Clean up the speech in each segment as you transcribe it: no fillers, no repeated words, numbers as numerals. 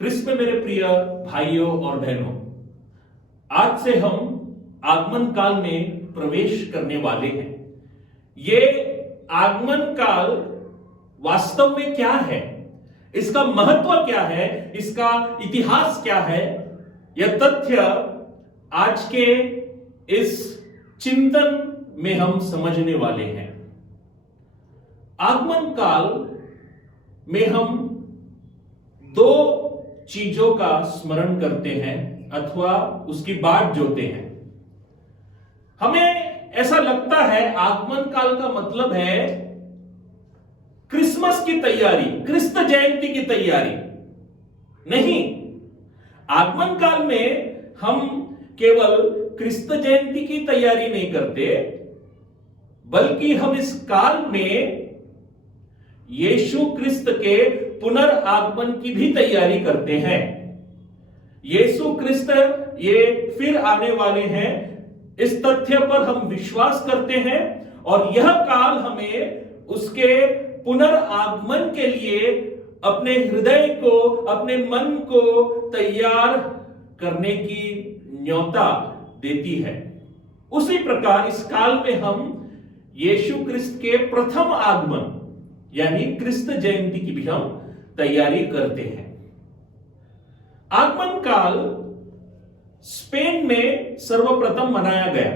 ख्रिस्त में मेरे प्रिय भाइयों और बहनों, आज से हम आगमन काल में प्रवेश करने वाले हैं। ये आगमन काल वास्तव में क्या है, इसका महत्व क्या है, इसका इतिहास क्या है, यह तथ्य आज के इस चिंतन में हम समझने वाले हैं। आगमन काल में हम दो चीजों का स्मरण करते हैं अथवा उसकी बाट जोते हैं। हमें ऐसा लगता है आगमन काल का मतलब है क्रिसमस की तैयारी, क्रिस्त जयंती की तैयारी। नहीं, आगमन काल में हम केवल क्रिस्त जयंती की तैयारी नहीं करते, बल्कि हम इस काल में यीशु क्रिस्त के पुनर्आगमन की भी तैयारी करते हैं। यीशु क्रिस्त ये फिर आने वाले हैं, इस तथ्य पर हम विश्वास करते हैं और यह काल हमें उसके पुनर्आगमन के लिए अपने हृदय को, अपने मन को तैयार करने की न्योता देती है। उसी प्रकार इस काल में हम यीशु क्रिस्त के प्रथम आगमन यानी क्रिस्त जयंती की भी हम तैयारी करते हैं। आगमन काल स्पेन में सर्वप्रथम मनाया गया,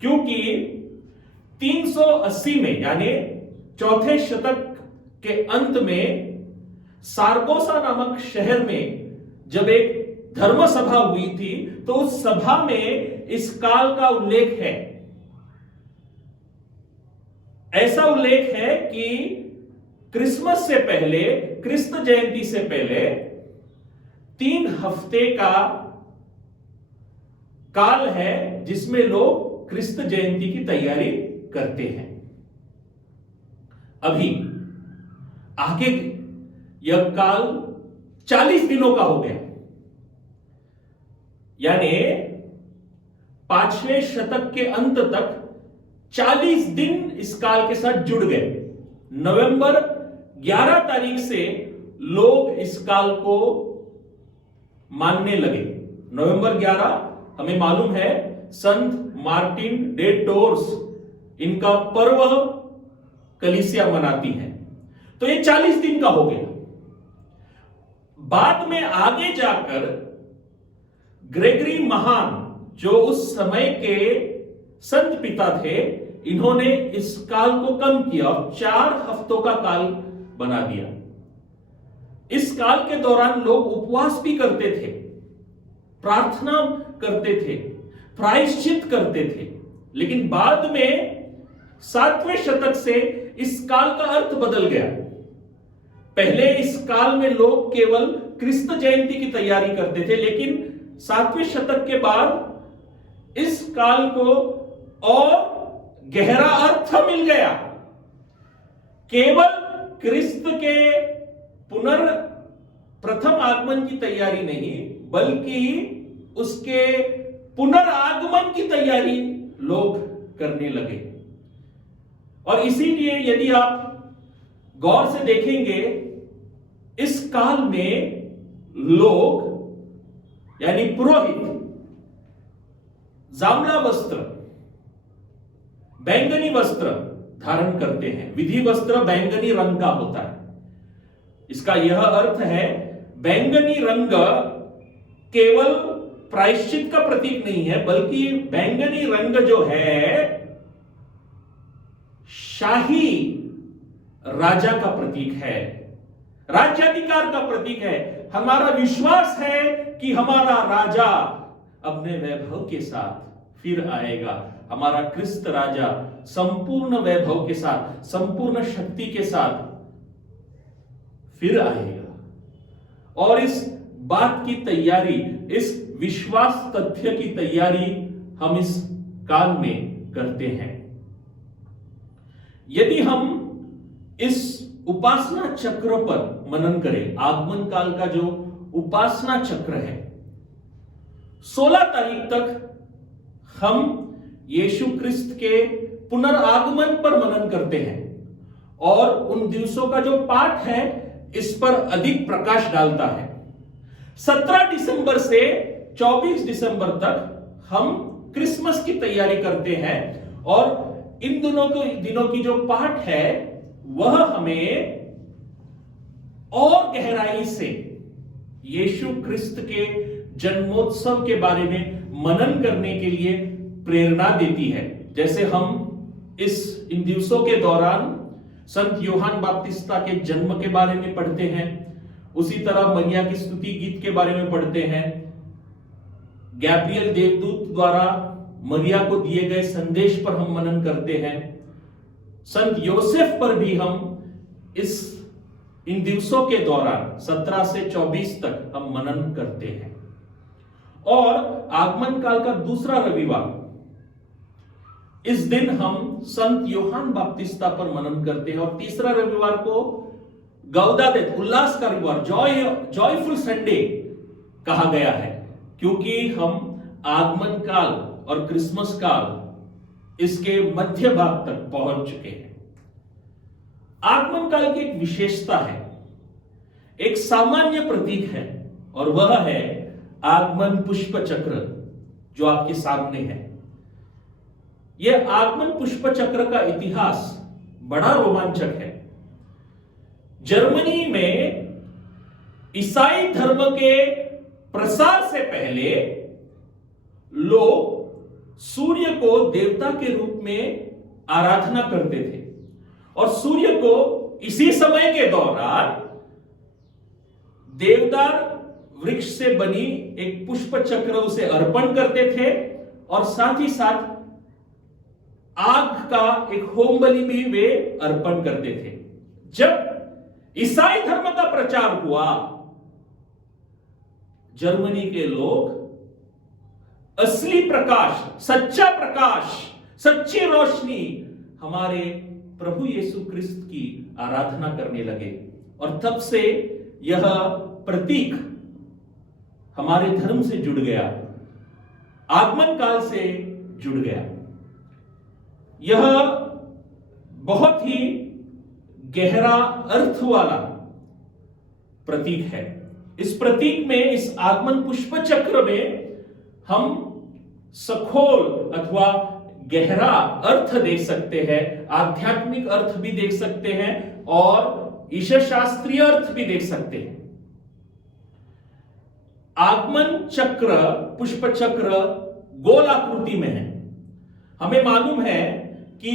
क्योंकि 380 में यानी चौथे शतक के अंत में सारगोसा नामक शहर में जब एक धर्म सभा हुई थी, तो उस सभा में इस काल का उल्लेख है। ऐसा उल्लेख है कि क्रिसमस से पहले, क्रिस्त जयंती से पहले 3 हफ्ते का काल है जिसमें लोग क्रिस्त जयंती की तैयारी करते हैं। अभी आगे यह काल 40 दिनों का हो गया, यानी 5वें शतक के अंत तक 40 दिन इस काल के साथ जुड़ गए। नवंबर 11 तारीख से लोग इस काल को मानने लगे। नवंबर 11 हमें मालूम है संत मार्टिन डे टोर्स इनका पर्व कलीसिया मनाती है। तो ये 40 दिन का हो गया। बाद में आगे जाकर ग्रेगरी महान, जो उस समय के संत पिता थे, इन्होंने इस काल को कम किया और 4 हफ्तों का काल बना दिया। इस काल के दौरान लोग उपवास भी करते थे, प्रार्थना करते थे, प्रायश्चित करते थे। लेकिन बाद में 7वें शतक से इस काल का अर्थ बदल गया। पहले इस काल में लोग केवल क्रिस्त जयंती की तैयारी करते थे, लेकिन 7वें शतक के बाद इस काल को और गहरा अर्थ मिल गया। केवल क्रिस्त के प्रथम आगमन की तैयारी नहीं, बल्कि उसके पुनर्आगमन की तैयारी लोग करने लगे। और इसीलिए यदि आप गौर से देखेंगे, इस काल में लोग यानी पुरोहित जामला वस्त्र, बैंगनी वस्त्र धारण करते हैं। विधि वस्त्र बैंगनी रंग का होता है। इसका यह अर्थ है, बैंगनी रंग केवल प्रायश्चित का प्रतीक नहीं है, बल्कि बैंगनी रंग जो है शाही राजा का प्रतीक है, राज्याधिकार का प्रतीक है। हमारा विश्वास है कि हमारा राजा अपने वैभव के साथ फिर आएगा। हमारा क्रिस्त राजा संपूर्ण वैभव के साथ, संपूर्ण शक्ति के साथ फिर आएगा। और इस बात की तैयारी, इस विश्वास तथ्य की तैयारी हम इस काल में करते हैं। यदि हम इस उपासना चक्र पर मनन करें, आगमन काल का जो उपासना चक्र है, 16 तारीख तक हम यीशु क्रिस्त के पुनर्आगमन पर मनन करते हैं और उन दिवसों का जो पाठ है इस पर अधिक प्रकाश डालता है। 17 दिसंबर से 24 दिसंबर तक हम क्रिसमस की तैयारी करते हैं और इन दिनों की जो पाठ है वह हमें और गहराई से यीशु क्रिस्त के जन्मोत्सव के बारे में मनन करने के लिए प्रेरणा देती है। जैसे हम इन दिवसों के दौरान संत यूहन्ना बपतिस्ता के जन्म के बारे में पढ़ते हैं, उसी तरह मरिया की स्तुति गीत के बारे में पढ़ते हैं, गैब्रियल देवदूत द्वारा मरिया को दिए गए संदेश पर हम मनन करते हैं, संत योसेफ पर भी हम इन दिवसों के दौरान 17 से 24 तक हम मनन करते हैं। और आगमन काल का दूसरा रविवार, इस दिन हम संत यूहन्ना बपतिस्ता पर मनन करते हैं और तीसरा रविवार को गौदातेत, उल्लास का रविवार, जॉयफुल संडे कहा गया है, क्योंकि हम आगमन काल और क्रिसमस काल इसके मध्य भाग तक पहुंच चुके हैं। आगमन काल की एक विशेषता है, एक सामान्य प्रतीक है, और वह है आगमन पुष्प चक्र जो आपके सामने है। यह आगमन पुष्प चक्र का इतिहास बड़ा रोमांचक है। जर्मनी में ईसाई धर्म के प्रसार से पहले लोग सूर्य को देवता के रूप में आराधना करते थे और सूर्य को इसी समय के दौरान देवदार वृक्ष से बनी एक पुष्प चक्र उसे अर्पण करते थे और साथ ही साथ आग का एक होम बलि भी वे अर्पण करते थे। जब ईसाई धर्म का प्रचार हुआ, जर्मनी के लोग असली प्रकाश, सच्चा प्रकाश, सच्ची रोशनी हमारे प्रभु यीशु क्रिस्त की आराधना करने लगे और तब से यह प्रतीक हमारे धर्म से जुड़ गया, आगमन काल से जुड़ गया। यह बहुत ही गहरा अर्थ वाला प्रतीक है। इस प्रतीक में, इस आगमन पुष्प चक्र में हम सखोल अथवा गहरा अर्थ देख सकते हैं, आध्यात्मिक अर्थ भी देख सकते हैं और ईश्वर शास्त्रीय अर्थ भी देख सकते हैं। आगमन चक्र, पुष्प चक्र गोल आकृति में है। हमें मालूम है कि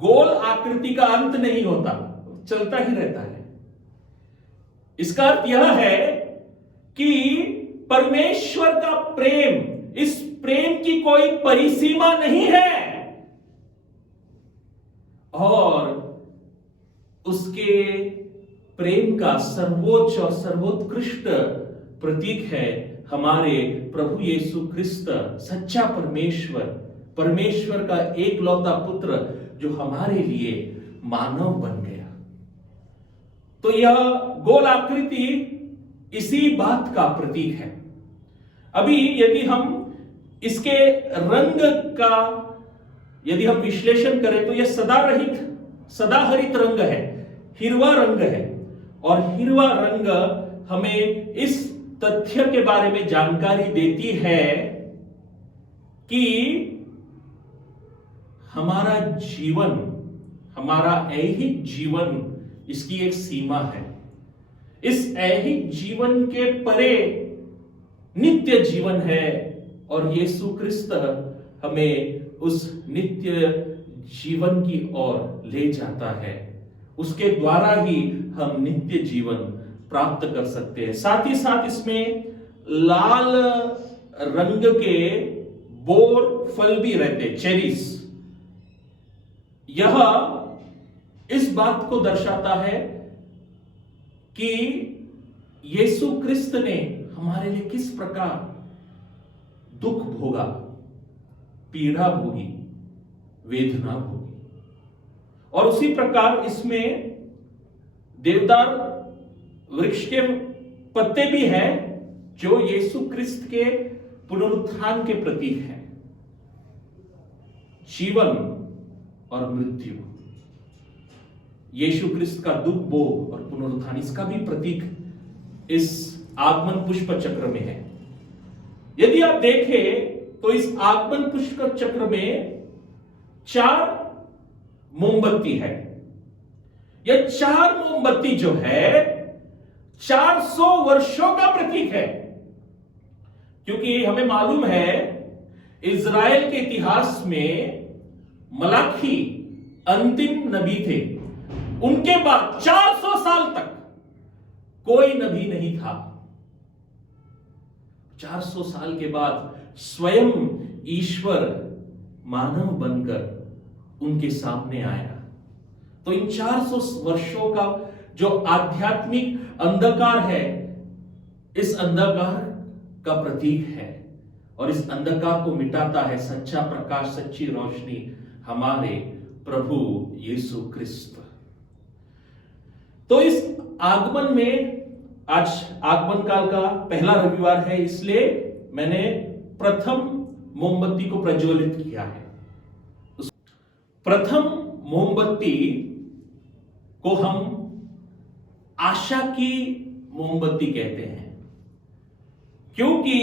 गोल आकृति का अंत नहीं होता, चलता ही रहता है। इसका अर्थ यह है कि परमेश्वर का प्रेम, इस प्रेम की कोई परिसीमा नहीं है और उसके प्रेम का सर्वोच्च और सर्वोत्कृष्ट प्रतीक है हमारे प्रभु यीशु क्रिस्त, सच्चा परमेश्वर, परमेश्वर का एकलौता पुत्र जो हमारे लिए मानव बन गया। तो यह गोल आकृति इसी बात का प्रतीक है। अभी यदि हम इसके रंग का यदि हम विश्लेषण करें तो यह सदाहरित रंग है, हिरवा रंग है और हिरवा रंग हमें इस तथ्य के बारे में जानकारी देती है कि हमारा जीवन, हमारा ऐहिक जीवन, इसकी एक सीमा है। इस ऐहिक जीवन के परे नित्य जीवन है और यीशु क्रिस्त हमें उस नित्य जीवन की ओर ले जाता है। उसके द्वारा ही हम नित्य जीवन प्राप्त कर सकते हैं। साथ ही साथ इसमें लाल रंग के बोर फल भी रहते, चेरीज। यह इस बात को दर्शाता है कि यीशु क्रिस्त ने हमारे लिए किस प्रकार दुख भोगा, पीड़ा भोगी, वेदना भोगी। और उसी प्रकार इसमें देवदार वृक्ष के पत्ते भी हैं जो यीशु क्रिस्त के पुनरुत्थान के प्रतीक हैं। जीवन और मृत्यु, यीशु क्रिस्त का दुख भोग और पुनरुत्थान, इसका भी प्रतीक इस आगमन पुष्प चक्र में है। यदि आप देखें तो इस आगमन पुष्प चक्र में 4 मोमबत्ती है। यह 4 मोमबत्ती जो है 400 वर्षों का प्रतीक है, क्योंकि हमें मालूम है इज़राइल के इतिहास में मलाखी अंतिम नबी थे। उनके बाद 400 साल तक कोई नबी नहीं था। 400 साल के बाद स्वयं ईश्वर मानव बनकर उनके सामने आया। तो इन 400 वर्षों का जो आध्यात्मिक अंधकार है, इस अंधकार का प्रतीक है, और इस अंधकार को मिटाता है सच्चा प्रकाश, सच्ची रोशनी, हमारे प्रभु यीशु क्रिस्त। तो इस आगमन में, आज आगमन काल का पहला रविवार है, इसलिए मैंने प्रथम मोमबत्ती को प्रज्वलित किया है। प्रथम मोमबत्ती को हम आशा की मोमबत्ती कहते हैं, क्योंकि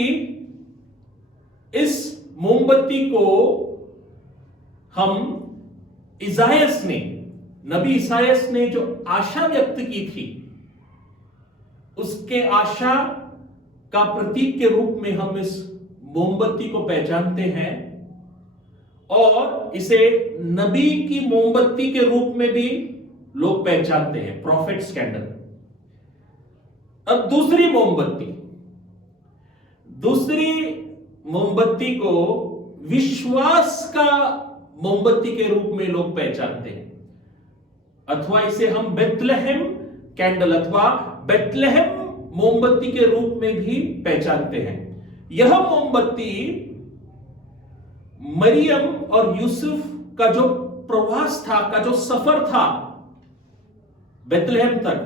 इस मोमबत्ती को हम नबी इसायास ने जो आशा व्यक्त की थी, उसके आशा का प्रतीक के रूप में हम इस मोमबत्ती को पहचानते हैं, और इसे नबी की मोमबत्ती के रूप में भी लोग पहचानते हैं, प्रॉफिट्स कैंडल। अब दूसरी मोमबत्ती को विश्वास का मोमबत्ती के रूप में लोग पहचानते हैं, अथवा इसे हम बेथलेहेम कैंडल अथवा बेथलेहेम मोमबत्ती के रूप में भी पहचानते हैं। यह मोमबत्ती मरियम और यूसुफ का जो प्रवास था, का जो सफर था बेथलेहेम तक,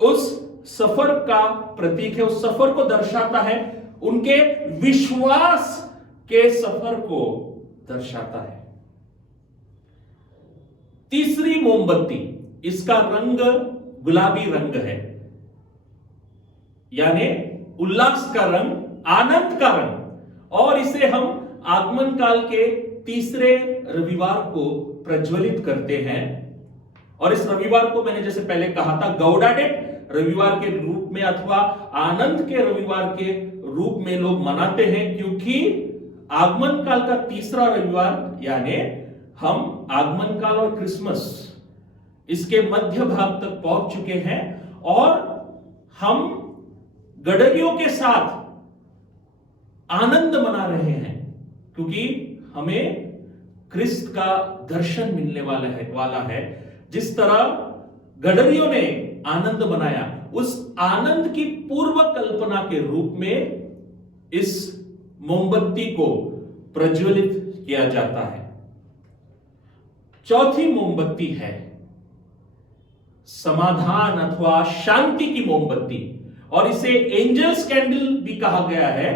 उस सफर का प्रतीक है, उस सफर को दर्शाता है, उनके विश्वास के सफर को दर्शाता है। तीसरी मोमबत्ती, इसका रंग गुलाबी रंग है, यानी उल्लास का रंग, आनंद का रंग, और इसे हम आगमन काल के तीसरे रविवार को प्रज्वलित करते हैं। और इस रविवार को मैंने जैसे पहले कहा था गौडाडेट रविवार के रूप में अथवा आनंद के रविवार के रूप में लोग मनाते हैं, क्योंकि आगमन काल का तीसरा रविवार, यानी हम आगमन काल और क्रिसमस इसके मध्य भाग तक पहुंच चुके हैं, और हम गडरियों के साथ आनंद मना रहे हैं, क्योंकि हमें क्रिस्त का दर्शन मिलने वाला है। जिस तरह गडरियों ने आनंद मनाया, उस आनंद की पूर्व कल्पना के रूप में इस मोमबत्ती को प्रज्वलित किया जाता है। चौथी मोमबत्ती है समाधान अथवा शांति की मोमबत्ती, और इसे एंजल्स कैंडल भी कहा गया है,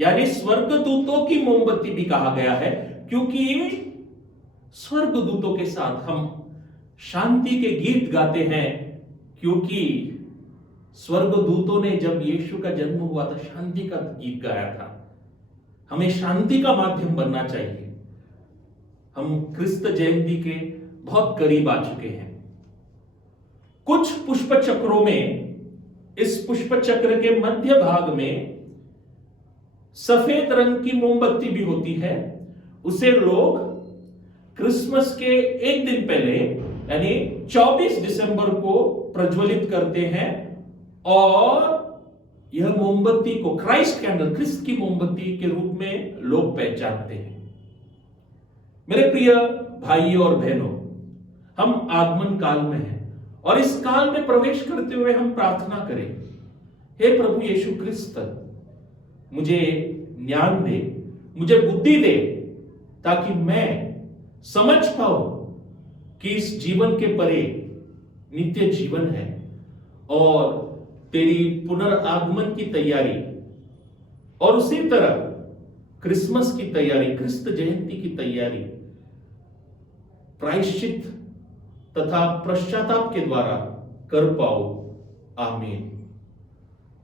यानी स्वर्गदूतों की मोमबत्ती भी कहा गया है, क्योंकि स्वर्गदूतों के साथ हम शांति के गीत गाते हैं, क्योंकि स्वर्गदूतों ने जब यीशु का जन्म हुआ था शांति का गीत गाया था। हमें शांति का माध्यम बनना चाहिए। हम क्रिस्त जयंती के बहुत करीब आ चुके हैं। कुछ पुष्प चक्रों में, इस पुष्प चक्र के मध्य भाग में सफेद रंग की मोमबत्ती भी होती है। उसे लोग क्रिसमस के एक दिन पहले यानी 24 दिसंबर को प्रज्वलित करते हैं, और यह मोमबत्ती को क्राइस्ट कैंडल, क्रिस्त की मोमबत्ती के रूप में लोग पहचानते हैं। मेरे प्रिय भाइयों और बहनों, हम आगमन काल में हैं, और इस काल में प्रवेश करते हुए हम प्रार्थना करें, हे प्रभु यीशु क्रिस्त, मुझे ज्ञान दे, मुझे बुद्धि दे, ताकि मैं समझ पाऊं कि इस जीवन के परे नित्य जीवन है, और तेरी पुनर्आगमन की तैयारी, और उसी तरह क्रिसमस की तैयारी, क्रिस्त जयंती की तैयारी प्रायश्चित तथा पश्चाताप के द्वारा कर पाओ। आमीन।